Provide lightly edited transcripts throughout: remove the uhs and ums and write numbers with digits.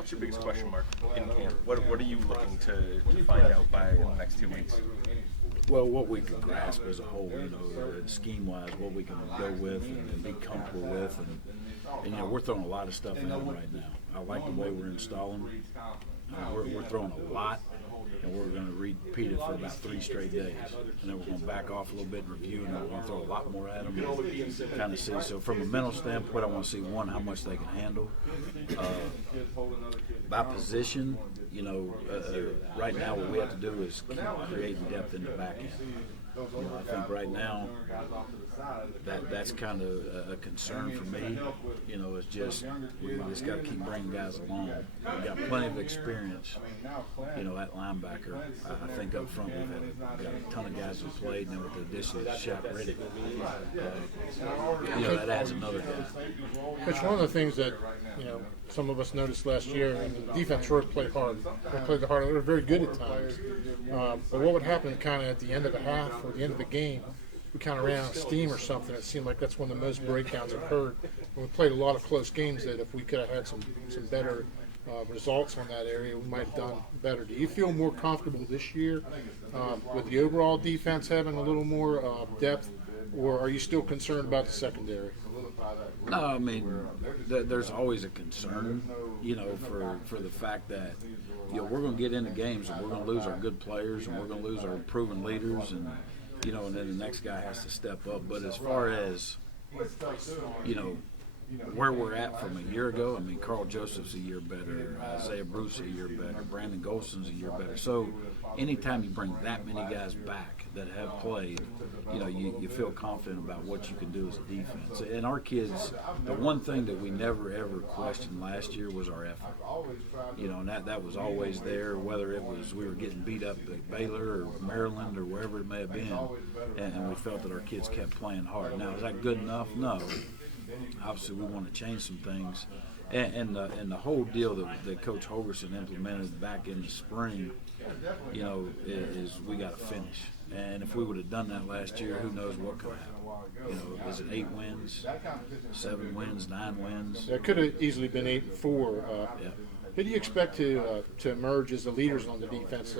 What's your biggest question mark in camp? What are you looking to find out by the next 2 weeks? Well, what we can grasp as a whole, scheme-wise, what we can go with and be comfortable with, and we're throwing a lot of stuff at them right now. I like the way we're installing. We're throwing a lot, and we're going to repeat it for about 3 straight days, and then we're going to back off a little bit and review, and then we're going to throw a lot more at them and kind of see. So from a mental standpoint, I want to see, one, how much they can handle. By position, right now what we have to do is keep creating depth in the back end. I think right now that's kind of a concern for me. It's just we just got to keep bringing guys along. We've got plenty of experience, at linebacker. I think up front we've got a ton of guys who played, and then with the addition of Shaq Riddick, that adds another guy. It's one of the things that some of us noticed last year. I mean, defense really played hard. They played hard. They were very good at times. But what would happen kind of at the end of the half or the end of the game, we kind of ran out of steam or something. It seemed like that's one of the most breakdowns I've heard. And we played a lot of close games that if we could have had some better results on that area, we might have done better. Do you feel more comfortable this year with the overall defense having a little more depth, or are you still concerned about the secondary? No, I mean, there's always a concern, for the fact that, we're going to get into games and we're going to lose our good players and we're going to lose our proven leaders, and then the next guy has to step up. But as far as, where we're at from a year ago, I mean, Carl Joseph's a year better, Isaiah Bruce a year better, Brandon Golson's a year better. So anytime you bring that many guys back that have played, you feel confident about what you can do as a defense. And our kids, the one thing that we never ever questioned last year was our effort. And that was always there, whether it was we were getting beat up at Baylor or Maryland or wherever it may have been, and we felt that our kids kept playing hard. Now, is that good enough? No. Obviously, we want to change some things, and the whole deal that Coach Holgerson implemented back in the spring, is we got to finish. And if we would have done that last year, who knows what could happen? Is it 8 wins, 7 wins, 9 wins? It could have easily been 8-4. Yeah. Who do you expect to emerge as the leaders on the defense?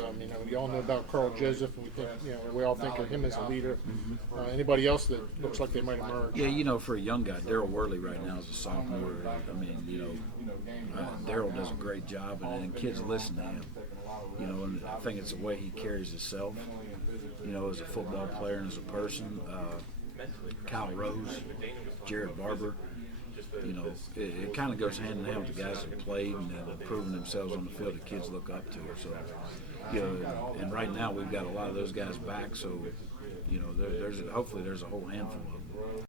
We all know about Carl Joseph, and we think, we all think of him as a leader. Anybody else that looks like they might emerge? Yeah, for a young guy, Daryl Worley right now is a sophomore. I mean, Daryl does a great job, and kids listen to him. And I think it's the way he carries himself, as a football player and as a person. Kyle Rose, Jared Barber. It kind of goes hand in hand with the guys that have played and have proven themselves on the field that kids look up to. So, and right now we've got a lot of those guys back. So, hopefully there's a whole handful of them.